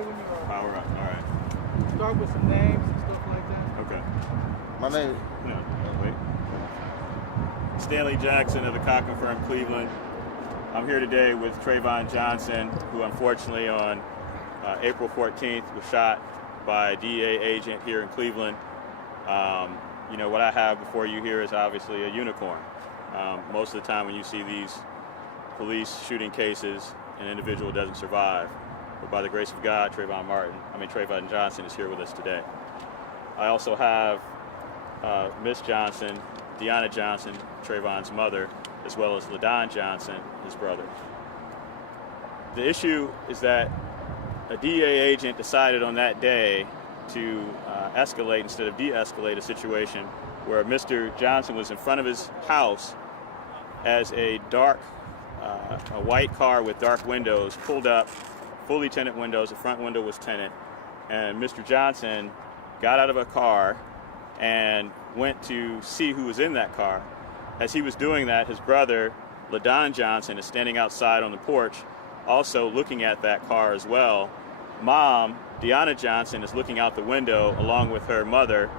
ready when you are. Power up. All right. Start with some names and stuff like that. Okay. My name. No, wait. Stanley Jackson of the Cochran Firm, Cleveland. I'm here today with Trayvon Johnson, who unfortunately on April 14th was shot by a DEA agent here in Cleveland. You know, what I have before you here is obviously a unicorn. Most of the time when you see these police shooting cases, an individual doesn't survive. But by the grace of God, Trayvon Johnson is here with us today. I also have Miss Johnson, Deanna Johnson, Trayvon's mother, as well as LaDon Johnson, his brother. The issue is that a DEA agent decided on that day to escalate instead of de-escalate a situation where Mr. Johnson was in front of his house as a white car with dark windows pulled up, fully tinted windows. The front window was tinted, and Mr. Johnson got out of a car and went to see who was in that car. As he was doing that, his brother, LaDon Johnson, is standing outside on the porch, also looking at that car as well. Mom, Deanna Johnson, is looking out the window along with her mother,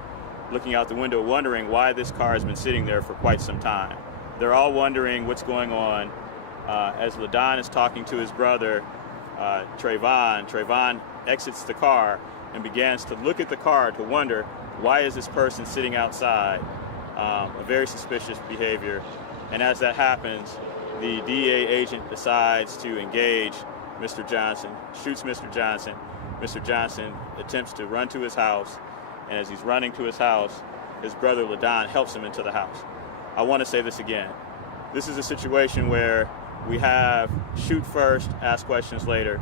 looking out the window, wondering why this car has been sitting there for quite some time. They're all wondering what's going on. As LaDon is talking to his brother, Trayvon exits the car and begins to look at the car to wonder, why is this person sitting outside? A very suspicious behavior. And as that happens, the DEA agent decides to engage Mr. Johnson, shoots Mr. Johnson. Mr. Johnson attempts to run to his house, and as he's running to his house, his brother LaDon helps him into the house. I want to say this again. This is a situation where we have shoot first, ask questions later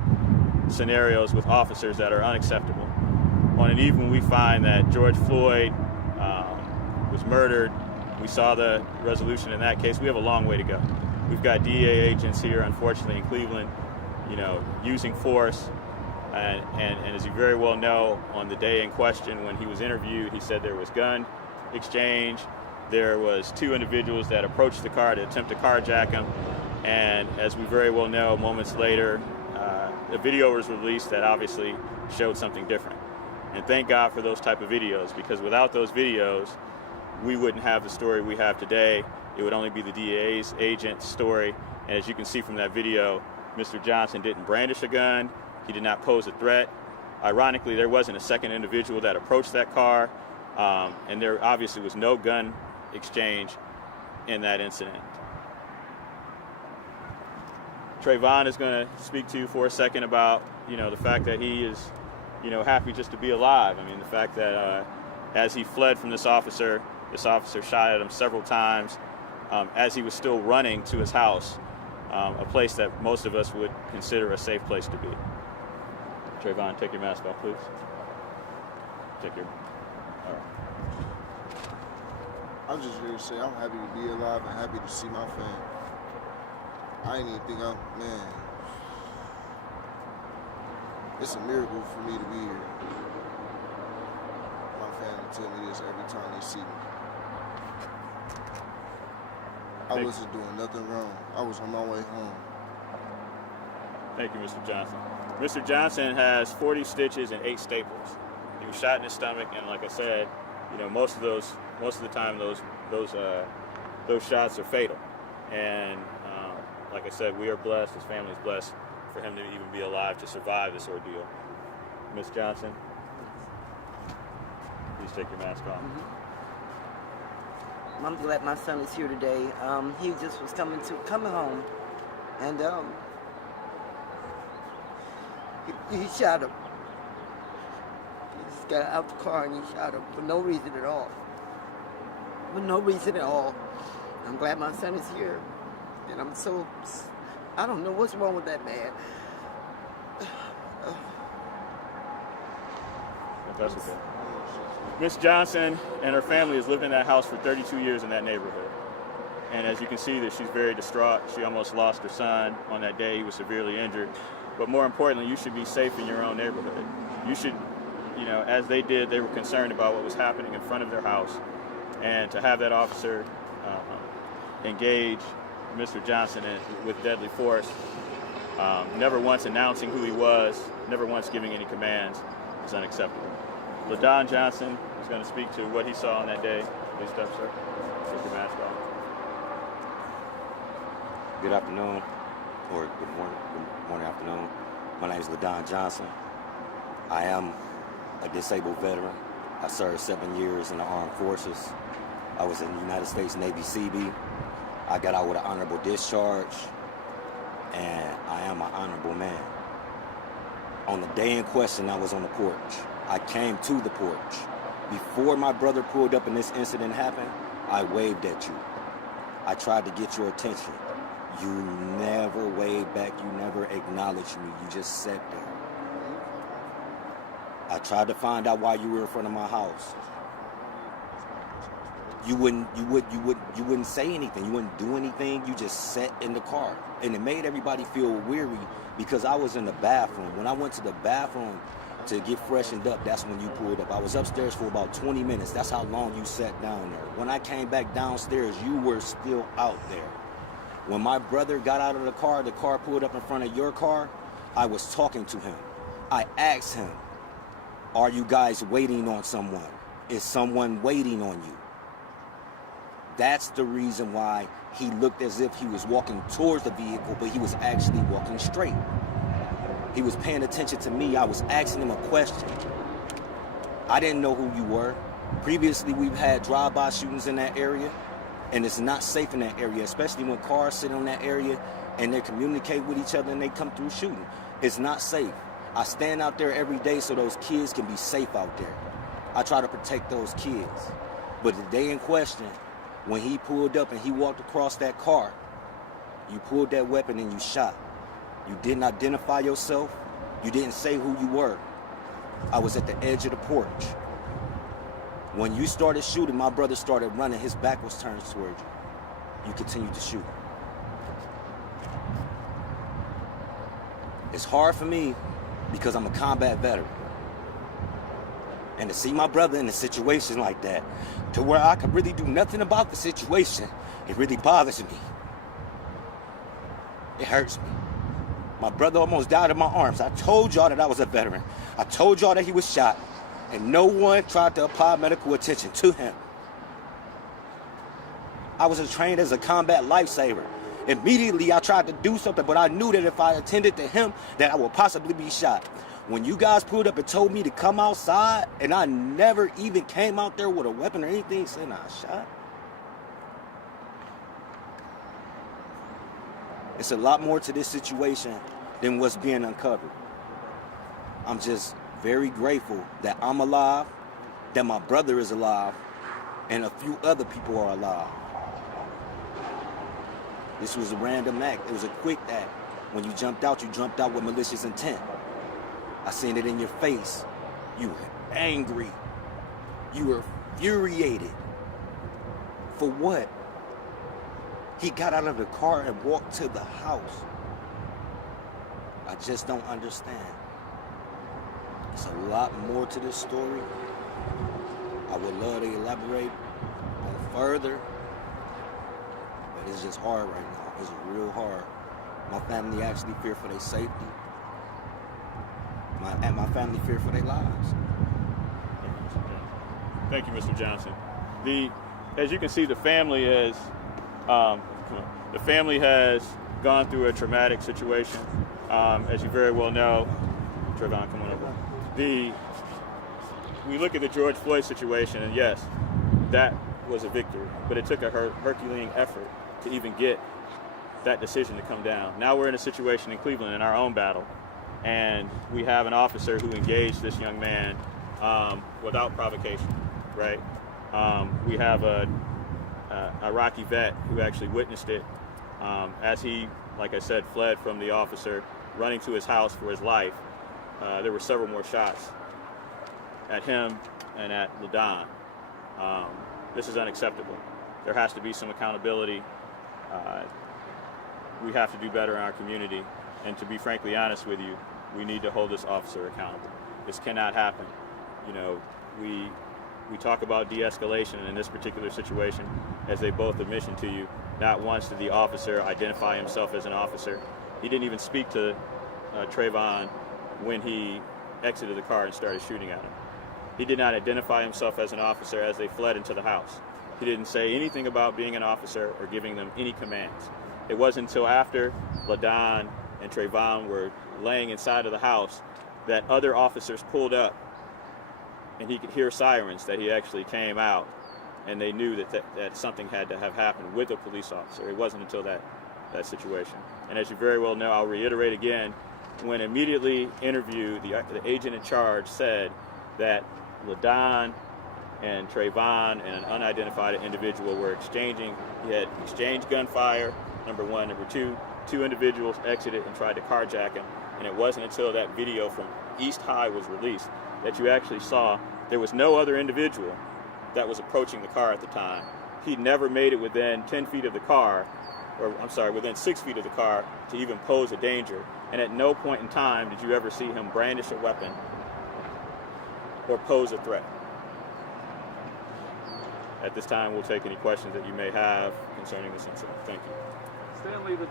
scenarios with officers that are unacceptable. On an eve when we find that George Floyd was murdered, we saw the resolution in that case. We have a long way to go. We've got DEA agents here, unfortunately, in Cleveland, you know, using force. And as you very well know, on the day in question when he was interviewed, he said there was gun exchange. There was two individuals that approached the car to attempt to carjack him. And as we very well know, moments later, a video was released that obviously showed something different. And thank God for those type of videos, because without those videos, we wouldn't have the story we have today. It would only be the DEA's agent's story. And as you can see from that video, Mr. Johnson didn't brandish a gun. He did not pose a threat. Ironically, there wasn't a second individual that approached that car. And there obviously was no gun exchange in that incident. Trayvon is going to speak to you for a second about, you know, the fact that he is, you know, happy just to be alive. I mean, the fact that as he fled from this officer shot at him several times as he was still running to his house, a place that most of us would consider a safe place to be. Trayvon, take your mask off, please. All right. I'm just here to say I'm happy to be alive and happy to see my family. I ain't even think man, it's a miracle for me to be here. My family tell me this every time they see me. I wasn't doing nothing wrong. I was on my way home. Thank you, Mr. Johnson. Mr. Johnson has 40 stitches and 8 staples. He was shot in his stomach, and like I said, you know, most of the time those shots are fatal. And like I said, we are blessed, his family is blessed for him to even be alive to survive this ordeal. Ms. Johnson, please take your mask off. Mm-hmm. I'm glad my son is here today. He just was coming home, and he shot him. He just got out the car and he shot him for no reason at all. For no reason at all. I'm glad my son is here. And I don't know what's wrong with that man. That's okay. Miss Johnson and her family has lived in that house for 32 years in that neighborhood. And as you can see, that she's very distraught. She almost lost her son on that day. He was severely injured. But more importantly, you should be safe in your own neighborhood. You should, you know, as they did, they were concerned about what was happening in front of their house. And to have that officer engage Mr. Johnson with deadly force never once announcing who he was, never once giving any commands, is unacceptable. LaDon Johnson is going to speak to what he saw on that day. Please step, sir. Take your mask off. Good afternoon, or good morning, afternoon. My name is LaDon Johnson. I am a disabled veteran. I served 7 years in the armed forces. I was in the United States Navy Seabee. I got out with an honorable discharge, and I am an honorable man. On the day in question, I was on the porch. I came to the porch. Before my brother pulled up and this incident happened, I waved at you. I tried to get your attention. You never waved back. You never acknowledged me. You just sat there. I tried to find out why you were in front of my house. You wouldn't say anything. You wouldn't do anything. You just sat in the car. And it made everybody feel weary because I was in the bathroom. When I went to the bathroom to get freshened up, that's when you pulled up. I was upstairs for about 20 minutes. That's how long you sat down there. When I came back downstairs, you were still out there. When my brother got out of the car pulled up in front of your car, I was talking to him. I asked him, are you guys waiting on someone? Is someone waiting on you? That's the reason why he looked as if he was walking towards the vehicle, but he was actually walking straight. He was paying attention to me. I was asking him a question. I didn't know who you were. Previously, we've had drive-by shootings in that area, and it's not safe in that area, especially when cars sit on that area and they communicate with each other and they come through shooting. It's not safe. I stand out there every day so those kids can be safe out there. I try to protect those kids. But the day in question, when he pulled up and he walked across that car, you pulled that weapon and you shot. You didn't identify yourself. You didn't say who you were. I was at the edge of the porch. When you started shooting, my brother started running. His back was turned towards you. You continued to shoot. It's hard for me because I'm a combat veteran. And to see my brother in a situation like that, to where I could really do nothing about the situation, it really bothers me. It hurts me. My brother almost died in my arms. I told y'all that I was a veteran. I told y'all that he was shot, and no one tried to apply medical attention to him. I was trained as a combat lifesaver. Immediately, I tried to do something, but I knew that if I attended to him, that I would possibly be shot. When you guys pulled up and told me to come outside, and I never even came out there with a weapon or anything, saying I shot. It's a lot more to this situation than what's being uncovered. I'm just very grateful that I'm alive, that my brother is alive, and a few other people are alive. This was a random act. It was a quick act. When you jumped out with malicious intent. I seen it in your face. You were angry. You were infuriated. For what? He got out of the car and walked to the house. I just don't understand. There's a lot more to this story. I would love to elaborate on further, but it's just hard right now. It's real hard. My family actually fear for their safety. My family fear for their lives. Thank you, Mr. Johnson. As you can see, the family has gone through a traumatic situation. As you very well know, Trayvon, come on over. We look at the George Floyd situation, and yes, that was a victory, but it took a Herculean effort to even get that decision to come down. Now we're in a situation in Cleveland in our own battle, and we have an officer who engaged this young man without provocation, right? We have a Iraqi vet who actually witnessed it as he, like I said, fled from the officer, running to his house for his life. There were several more shots at him and at LaDon. This is unacceptable. There has to be some accountability. We have to do better in our community. And to be frankly honest with you, we need to hold this officer accountable. This cannot happen. You know, we talk about de-escalation in this particular situation, as they both admission to you. Not once did the officer identify himself as an officer. He didn't even speak to Trayvon when he exited the car and started shooting at him. He did not identify himself as an officer as they fled into the house. He didn't say anything about being an officer or giving them any commands. It wasn't until after LaDon and Trayvon were laying inside of the house that other officers pulled up and he could hear sirens that he actually came out, and they knew that something had to have happened with a police officer. It wasn't until that situation. And as you very well know, I'll reiterate again, when immediately interviewed, the agent in charge said that LaDon and Trayvon and an unidentified individual were exchanging. He had exchanged gunfire, number one. Number two, two individuals exited and tried to carjack him. And it wasn't until that video from East High was released that you actually saw there was no other individual that was approaching the car at the time. He never made it within 10 feet of the car, or I'm sorry, within 6 feet of the car to even pose a danger. And at no point in time did you ever see him brandish a weapon or pose a threat. At this time, we'll take any questions that you may have concerning this incident. Thank you. Stanley, the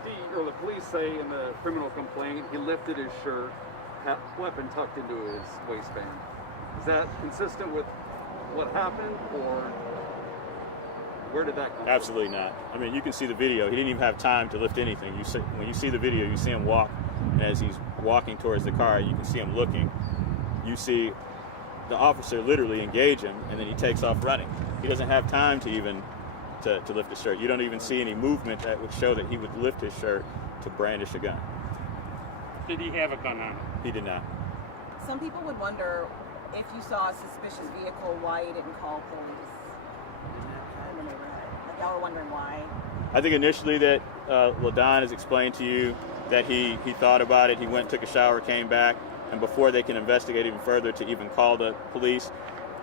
police say in the criminal complaint he lifted his shirt, had weapon tucked into his waistband. Is that consistent with what happened, or where did that come Absolutely not. I mean, you can see the video. He didn't even have time to lift anything. When you see the video, you see him walk, and as he's walking towards the car, you can see him looking. You see the officer literally engage him, and then he takes off running. He doesn't have time to even to lift his shirt. You don't even see any movement that would show that he would lift his shirt to brandish a gun. Did he have a gun on him? He did not. Some people would wonder if you saw a suspicious vehicle, why you didn't call police in the neighborhood. Like, y'all were wondering why. I think initially that LaDon has explained to you that he thought about it. He went, took a shower, came back, and before they can investigate even further to even call the police,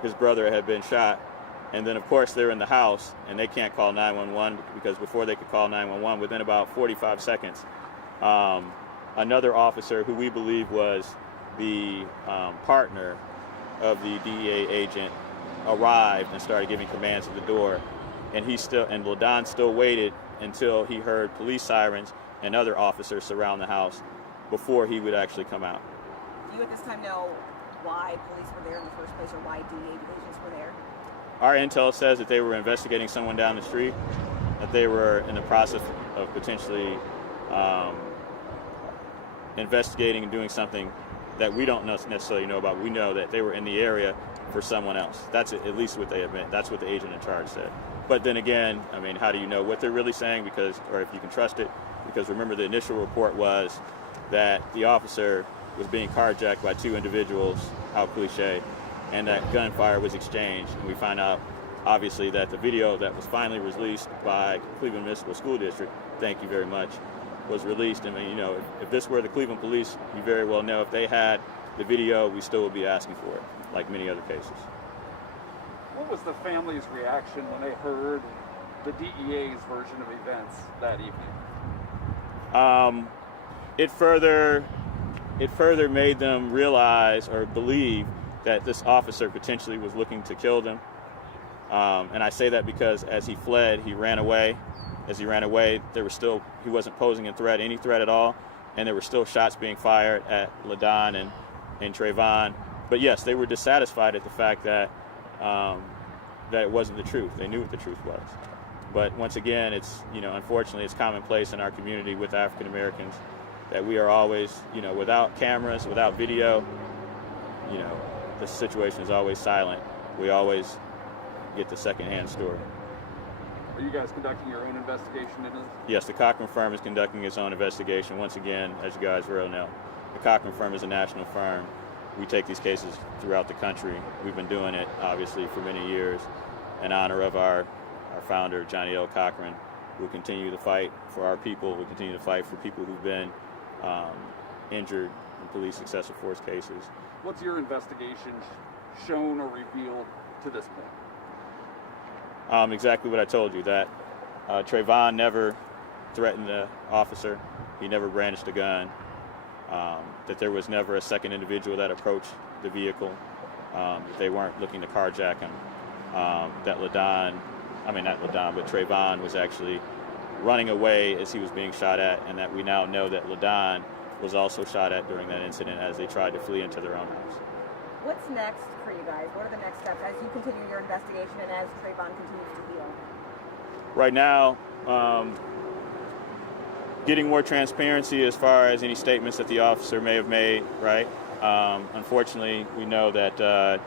his brother had been shot. And then, of course, they're in the house, and they can't call 911 because before they could call 911, within about 45 seconds, another officer who we believe was the partner of the DEA agent arrived and started giving commands at the door. And LaDon still waited until he heard police sirens and other officers surround the house before he would actually come out. Do you at this time know why police were there in the first place, or why DEA agents were there? Our intel says that they were investigating someone down the street, that they were in the process of potentially investigating and doing something that we don't necessarily know about. We know that they were in the area for someone else. That's at least what they admit. That's what the agent in charge said. But then again, I mean, how do you know what they're really saying? Or if you can trust it? Because remember, the initial report was that the officer was being carjacked by two individuals, how cliche, and that gunfire was exchanged. And we find out, obviously, that the video that was finally released by Cleveland Municipal School District, thank you very much, was released. I mean, if this were the Cleveland police, you very well know if they had the video, we still would be asking for it, like many other cases. What was the family's reaction when they heard the DEA's version of events that evening? It further made them realize or believe that this officer potentially was looking to kill them. And I say that because as he fled, he ran away. As he ran away, he wasn't posing any threat at all, and there were still shots being fired at LaDon and Trayvon. But yes, they were dissatisfied at the fact that it wasn't the truth. They knew what the truth was. But once again, unfortunately, it's commonplace in our community with African Americans that we are always, without cameras, without video, the situation is always silent. We always get the secondhand story. Are you guys conducting your own investigation into this? Yes, the Cochran Firm is conducting its own investigation. Once again, as you guys well know, the Cochran Firm is a national firm. We take these cases throughout the country. We've been doing it, obviously, for many years. In honor of our founder, Johnny L. Cochran, we'll continue to fight for our people. We'll continue to fight for people who've been injured in police excessive force cases. What's your investigation shown or revealed to this point? Exactly what I told you, that Trayvon never threatened the officer. He never brandished a gun. That there was never a second individual that approached the vehicle. That they weren't looking to carjack him. That Trayvon was actually running away as he was being shot at, and that we now know that LaDon was also shot at during that incident as they tried to flee into their own house. What's next for you guys? What are the next steps as you continue your investigation and as Trayvon continues to heal? Right now, getting more transparency as far as any statements that the officer may have made, right? Unfortunately, we know that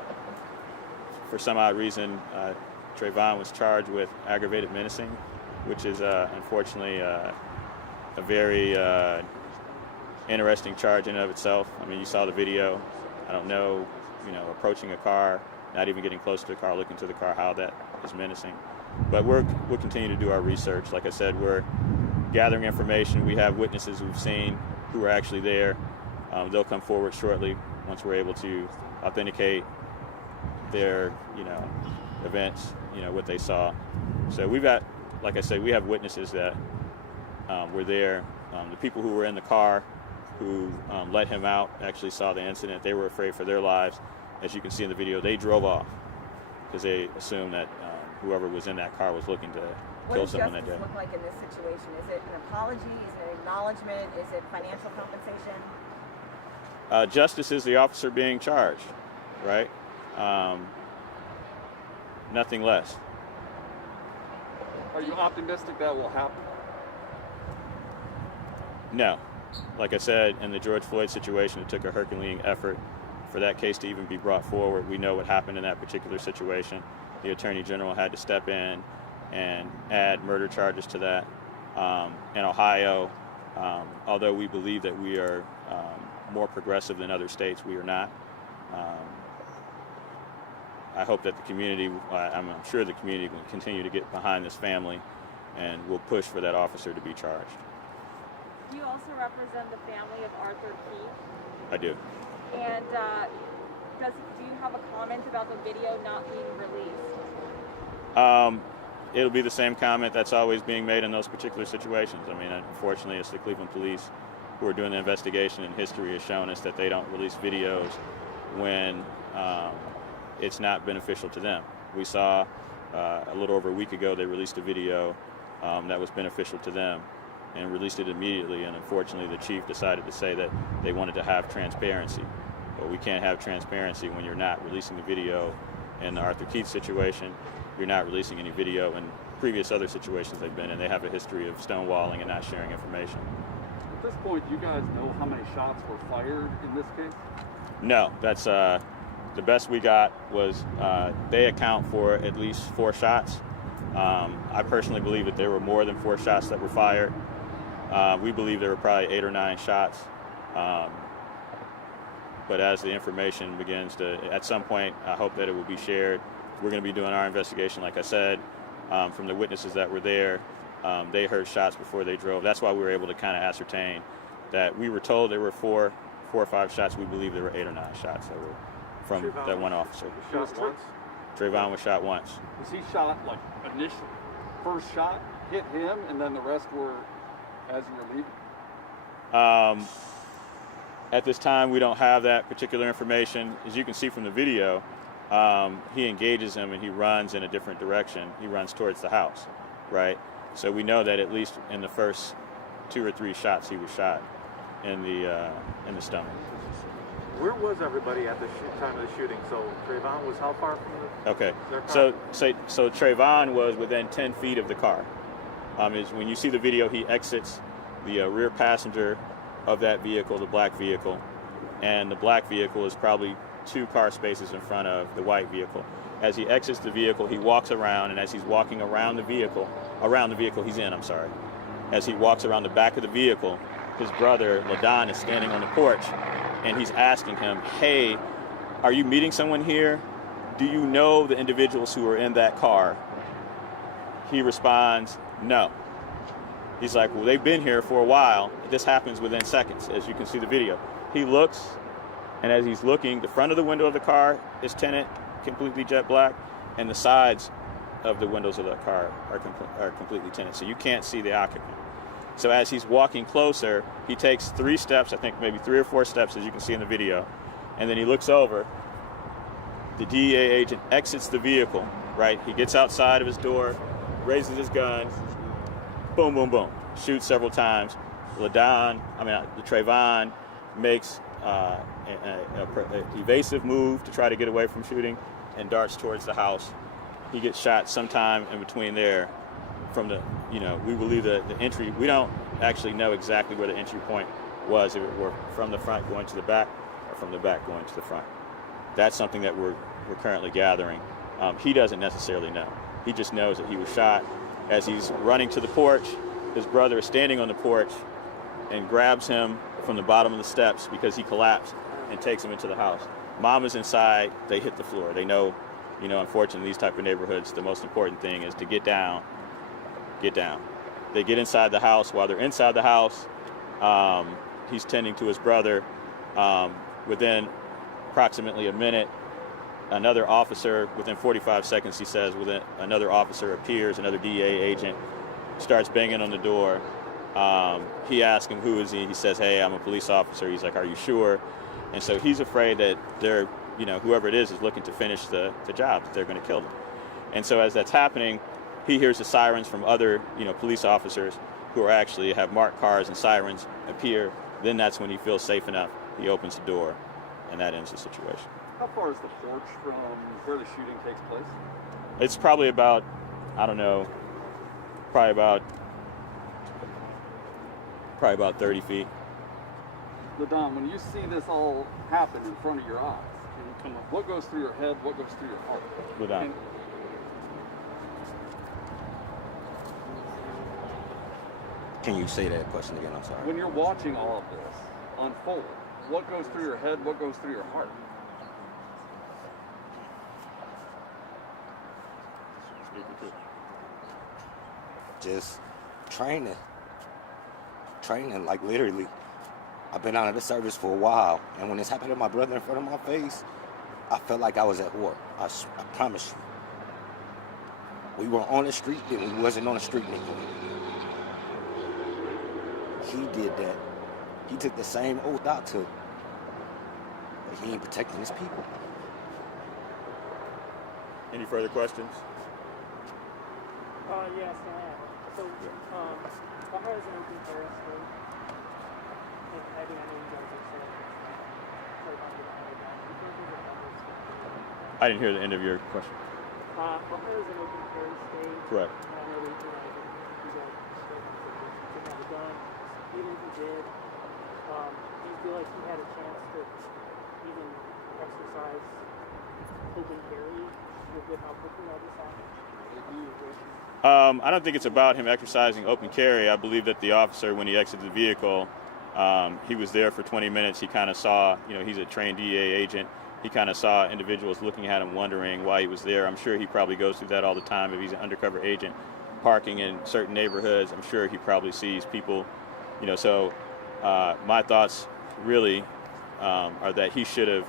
for some odd reason, Trayvon was charged with aggravated menacing, which is unfortunately a very interesting charge in and of itself. I mean, you saw the video. I don't know, approaching a car, not even getting close to the car, looking to the car, how that is menacing. But we'll continue to do our research. Like I said, we're gathering information. We have witnesses we've seen who are actually there. They'll come forward shortly once we're able to authenticate their, events, what they saw. So we've got, like I said, we have witnesses that were there. The people who were in the car who let him out actually saw the incident. They were afraid for their lives. As you can see in the video, they drove off because they assumed that whoever was in that car was looking to kill someone that day. What does justice look like in this situation? Is it an apology? Is it an acknowledgement? Is it financial compensation? Justice is the officer being charged, right? Nothing less. Are you optimistic that will happen? No. Like I said, in the George Floyd situation, it took a Herculean effort for that case to even be brought forward. We know what happened in that particular situation. The Attorney General had to step in and add murder charges to that. In Ohio, although we believe that we are more progressive than other states, we are not. I hope that the community, I'm sure the community will continue to get behind this family and will push for that officer to be charged. Do you also represent the family of Arthur Keith? I do. And do you have a comment about the video not being released? It'll be the same comment that's always being made in those particular situations. I mean, unfortunately, it's the Cleveland police who are doing the investigation, and history has shown us that they don't release videos when it's not beneficial to them. We saw a little over a week ago they released a video that was beneficial to them and released it immediately, and unfortunately the chief decided to say that they wanted to have transparency. But we can't have transparency when you're not releasing the video in the Arthur Keith situation. You're not releasing any video in previous other situations they've been in. They have a history of stonewalling and not sharing information. At this point, do you guys know how many shots were fired in this case? No, that's the best we got was they account for at least 4 shots. I personally believe that there were more than 4 shots that were fired. We believe there were probably 8 or 9 shots. But as the information begins to, at some point, I hope that it will be shared. We're going to be doing our investigation, like I said, from the witnesses that were there. They heard shots before they drove. That's why we were able to kind of ascertain that we were told there were 4 or 5 shots. We believe there were 8 or 9 shots that were from Trayvon that one officer. Shot once? Trayvon was shot once. Was he shot, like, initial first shot hit him, and then the rest were as you were leaving? At this time, we don't have that particular information. As you can see from the video, he engages him and he runs in a different direction. He runs towards the house, right? So we know that at least in the first 2 or 3 shots, he was shot in the stomach. Where was everybody at the time of the shooting? So Trayvon was how far from the Okay, their car? so Trayvon was within 10 feet of the car. Is when you see the video, he exits the rear passenger of that vehicle, the black vehicle, and the black vehicle is probably 2 car spaces in front of the white vehicle. As he exits the vehicle, he walks around, and as he's walking around the vehicle he's in, as he walks around the back of the vehicle, his brother, LaDon, is standing on the porch, and he's asking him, hey, are you meeting someone here? Do you know the individuals who are in that car? He responds, no. He's like, well, they've been here for a while. This happens within seconds, as you can see the video. He looks, and as he's looking, the front of the window of the car is tinted, completely jet black, and the sides of the windows of the car are completely tinted, so you can't see the occupant. So as he's walking closer, he takes 3 steps, I think maybe 3 or 4 steps, as you can see in the video, and then he looks over. The DEA agent exits the vehicle, right? He gets outside of his door, raises his gun, boom, boom, boom. Shoots several times. Trayvon makes an evasive move to try to get away from shooting and darts towards the house. He gets shot sometime in between there from the, we believe that the entry, we don't actually know exactly where the entry point was, if it were from the front going to the back or from the back going to the front. That's something that we're currently gathering. He doesn't necessarily know. He just knows that he was shot. As he's running to the porch, his brother is standing on the porch and grabs him from the bottom of the steps because he collapsed and takes him into the house. Mom is inside, they hit the floor. They know, unfortunately, these type of neighborhoods, the most important thing is to get down. Get down. They get inside the house. While they're inside the house, he's tending to his brother. Within approximately a minute, another officer, within 45 seconds, he says, another officer appears, another DEA agent, starts banging on the door. He asks him, who is he? He says, hey, I'm a police officer. He's like, are you sure? And so he's afraid that they're, whoever it is looking to finish the job, that they're going to kill them. And so as that's happening, he hears the sirens from other, police officers who are actually have marked cars, and sirens appear. Then that's when he feels safe enough. He opens the door, and that ends the situation. How far is the porch from where the shooting takes place? It's probably about, probably about 30 feet. LaDon, when you see this all happen in front of your eyes, what goes through your head? What goes through your heart? LaDon. Can you say that question again? I'm sorry. When you're watching all of this unfold, what goes through your head? What goes through your heart? Just training, like literally. I've been out of the service for a while, and when this happened to my brother in front of my face, I felt like I was at war. I promise you. We were on the street, then we wasn't on the street anymore. He did that. He took the same oath I took, but he ain't protecting his people. Any further questions? Yes, I am. So, what has an open terrorist state? And I know you guys are saying I didn't hear the end of your question. what has an open terrorist state? Correct. I know you guys have a gun. Even if he did, do you feel like he had a chance to even exercise open carry with how quickly all this happened? I don't think it's about him exercising open carry. I believe that the officer, when he exited the vehicle, he was there for 20 minutes. He kind of saw, he's a trained DEA agent. He kind of saw individuals looking at him, wondering why he was there. I'm sure he probably goes through that all the time. If he's an undercover agent parking in certain neighborhoods, I'm sure he probably sees people, So my thoughts really are that he should have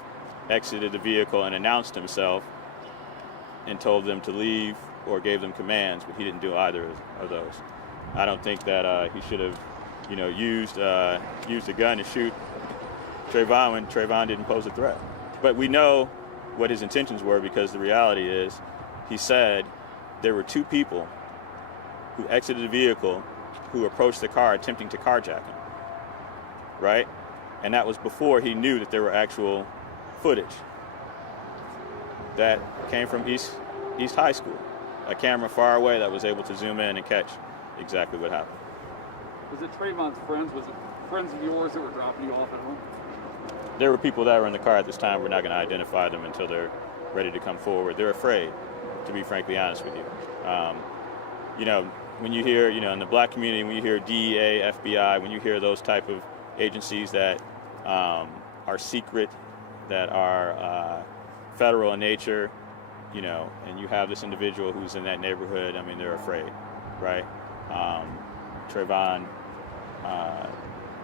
exited the vehicle and announced himself and told them to leave or gave them commands, but he didn't do either of those. I don't think that he should have, used a gun to shoot Trayvon when Trayvon didn't pose a threat. But we know what his intentions were, because the reality is, he said there were two people who exited the vehicle who approached the car attempting to carjack him, right? And that was before he knew that there were actual footage that came from East High School. A camera far away that was able to zoom in and catch exactly what happened. Was it Trayvon's friends? Was it friends of yours that were dropping you off at home? There were people that were in the car at this time. We're not going to identify them until they're ready to come forward. They're afraid, to be frankly honest with you. When you hear, in the black community, when you hear DEA, FBI, when you hear those type of agencies that are secret, that are federal in nature, and you have this individual who's in that neighborhood, they're afraid, right? Trayvon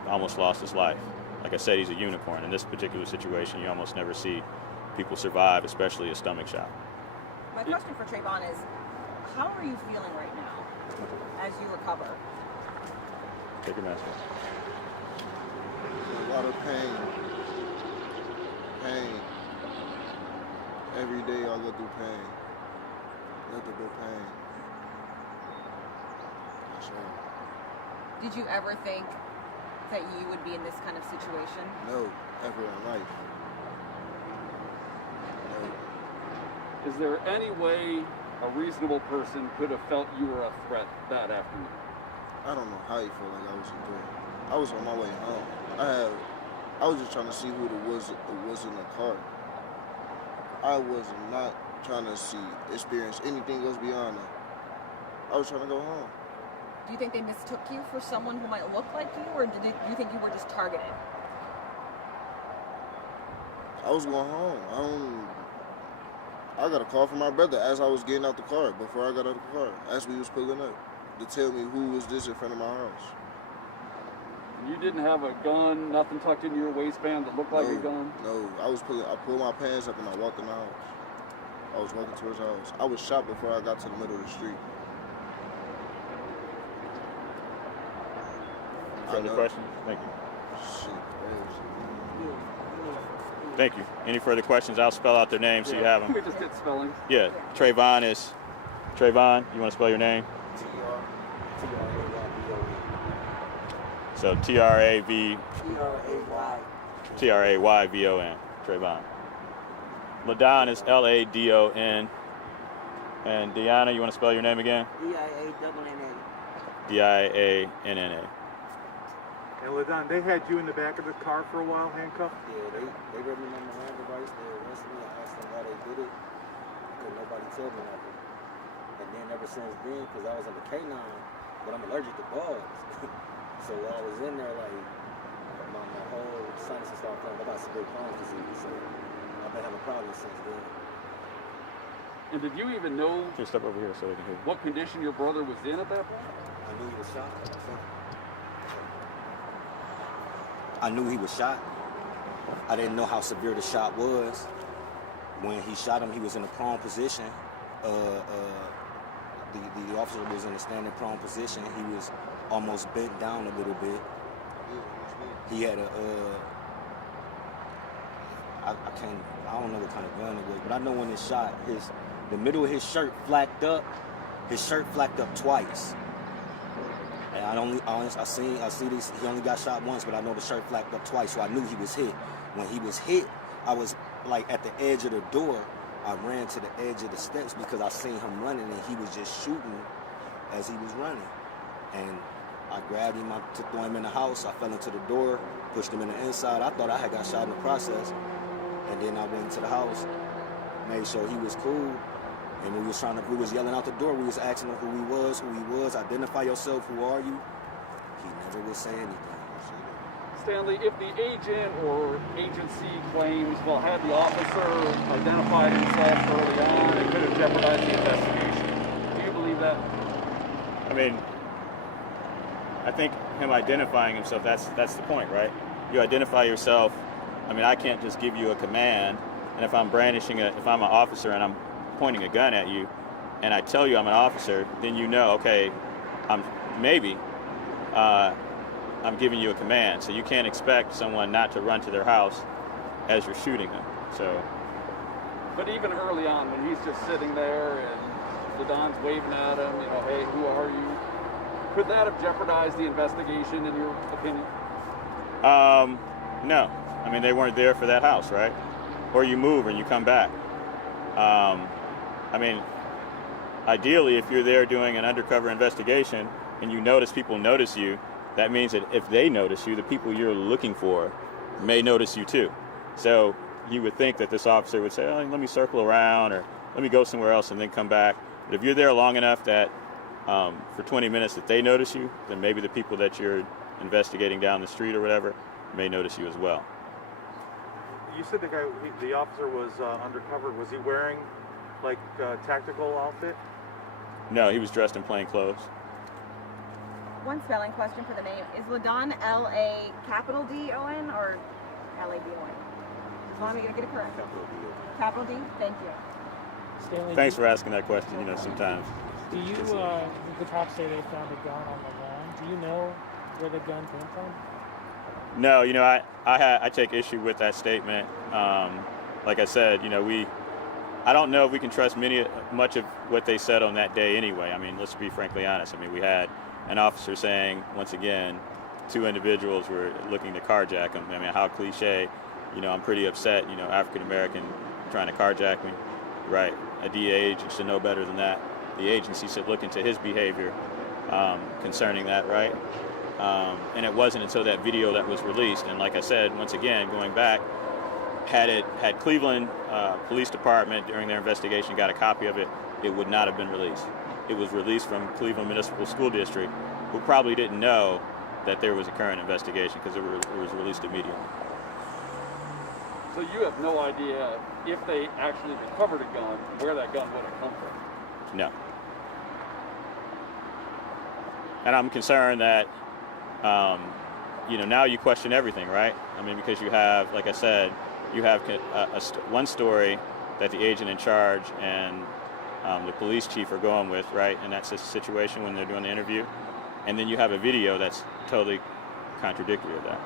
almost lost his life. Like I said, he's a unicorn. In this particular situation, you almost never see people survive, especially a stomach shot. My question for Trayvon is, how are you feeling right now as you recover? Take your mask off. A lot of pain. Every day I go through pain. Nothing but pain. That's all. Did you ever think that you would be in this kind of situation? No, ever in life. No. Is there any way a reasonable person could have felt you were a threat that afternoon? I don't know how you feel like I was in there. I was on my way home. I was just trying to see who it was in the car. I was not trying to experience anything else beyond that. I was trying to go home. Do you think they mistook you for someone who might look like you, or do you think you were just targeted? I was going home. I got a call from my brother as I was getting out the car, before I got out the car, as we was pulling up, to tell me who was this in front of my house. You didn't have a gun, nothing tucked into your waistband that looked like a gun? No, I pulled my pants up and I walked in the house. I was walking towards the house. I was shot before I got to the middle of the street. Further questions? Thank you. Shit, crazy. Thank you. Any further questions? I'll spell out their names so you have them. We just did spelling. Yeah, Trayvon, you want to spell your name? So Trayvon, Trayvon. LaDon is Ladon. And Deanna, you want to spell your name again? DIANNA. Dianna. And LaDon, they had you in the back of the car for a while, handcuffed? Yeah, they read me my Miranda rights. They arrested me. I asked them why they did it. Because nobody told me nothing. And then ever since then, because I was on the K9, but I'm allergic to dogs. So while I was in there, like, my whole sinuses started playing. I got severe Crohn's disease. So I've been having problems since then. And did you even know Can you step over here so they can hear you? what condition your brother was in at that point? I knew he was shot. I knew he was shot. I didn't know how severe the shot was. When he shot him, he was in a prone position. The officer was in a standing prone position. He was almost bent down a little bit. He had I don't know what kind of gun it was, but I know when it shot, the middle of his shirt flacked up. His shirt flacked up twice. And I see this. He only got shot once, but I know the shirt flacked up twice, so I knew he was hit. When he was hit, I was like at the edge of the door. I ran to the edge of the steps because I seen him running, and he was just shooting as he was running. And I grabbed him, to throw him in the house. I fell into the door, pushed him in the inside. I thought I had got shot in the process. And then I went into the house, made sure he was cool. And we was yelling out the door. We was asking him who he was, identify yourself, who are you? He never would say anything. Stanley, if the agent or agency claims, well, had the officer identified himself early on, it could have jeopardized the investigation. Do you believe that? I mean, I think him identifying himself, that's the point, right? You identify yourself. I mean, I can't just give you a command, and if I'm if I'm an officer and I'm pointing a gun at you, and I tell you I'm an officer, then you know, okay, I'm giving you a command. So you can't expect someone not to run to their house as you're shooting them. So. But even early on, when he's just sitting there and LaDon's waving at him, hey, who are you? Could that have jeopardized the investigation, in your opinion? No. I mean, they weren't there for that house, right? Or you move and you come back. I mean, ideally, if you're there doing an undercover investigation and you notice people notice you, that means that if they notice you, the people you're looking for may notice you too. So you would think that this officer would say, oh, let me circle around, or let me go somewhere else and then come back. But if you're there long enough that for 20 minutes that they notice you, then maybe the people that you're investigating down the street or whatever may notice you as well. You said the officer was undercover. Was he wearing like a tactical outfit? No, he was dressed in plain clothes. One spelling question for the name. Is LaDon L-A capital D-O-N or L-A-D-O-N? Just want me to get it correct. Capital D? Thank you. Stanley, Thanks for asking that question. Sometimes. Do you, the cops say they found a gun on the lawn. Do you know where the gun came from? No, I take issue with that statement. Like I said, I don't know if we can trust much of what they said on that day anyway. I mean, let's be frankly honest. I mean, we had an officer saying, once again, 2 individuals were looking to carjack him. I mean, how cliche, I'm pretty upset, African American trying to carjack me, right? A DEA agent should know better than that. The agency should look into his behavior concerning that, right? And it wasn't until that video that was released, and like I said, once again, going back, had Cleveland Police Department during their investigation got a copy of it, it would not have been released. It was released from Cleveland Municipal School District, who probably didn't know that there was a current investigation because it was released immediately. So you have no idea if they actually recovered a gun, where that gun would have come from? No. And I'm concerned that, now you question everything, right? I mean, because you have, like I said, you have one story that the agent in charge and the police chief are going with, right? And that's a situation when they're doing the interview. And then you have a video that's totally contradictory of that.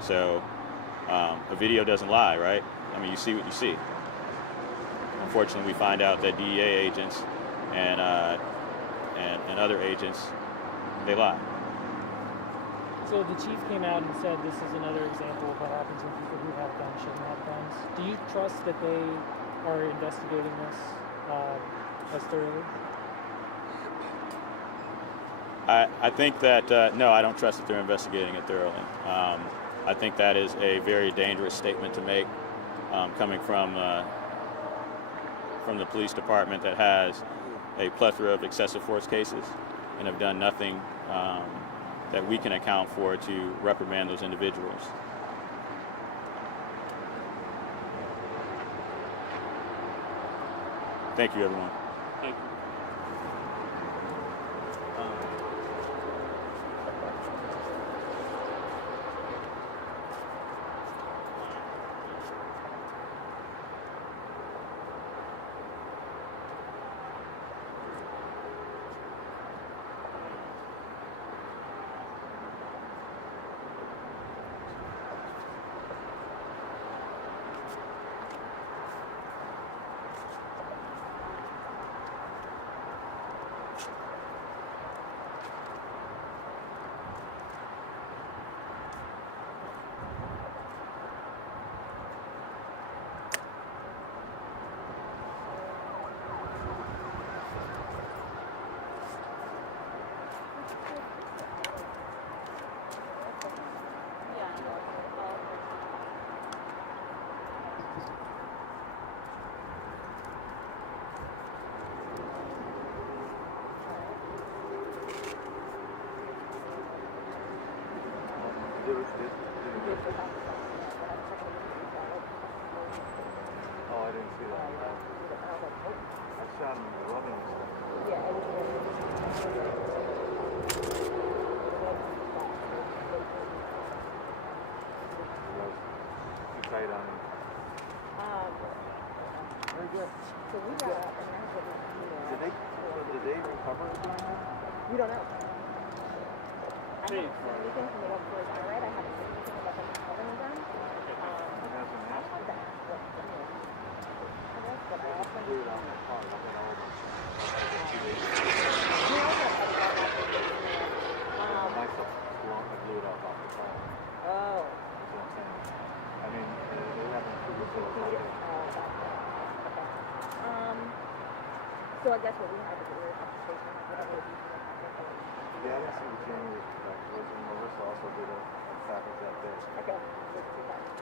So a video doesn't lie, right? I mean, you see what you see. Unfortunately, we find out that DEA agents and other agents, they lie. So the chief came out and said this is another example of what happens when people who have guns shouldn't have guns. Do you trust that they are investigating this as thoroughly? I think that, no, I don't trust that they're investigating it thoroughly. I think that is a very dangerous statement to make coming from the police department that has a plethora of excessive force cases and have done nothing that we can account for to reprimand those individuals. Thank you, everyone. Thank you. Oh, I didn't see that. I shot him rubbing too tight on him. Very good. So we got up and that's what Did they recover it? we don't know. I Hey. haven't seen anything from the officers. All right, I haven't seen anything about them recovering them. It hasn't I happened. had that. But I also Blew it out in the car. I think I was myself I blew it off the car. Oh. That's what I'm saying. I mean, they haven't proved it. So I guess what we had to do is conversation, like whatever it is. Yeah, I didn't see the January perspective. And Melissa also did a package that day. Okay. Just two times.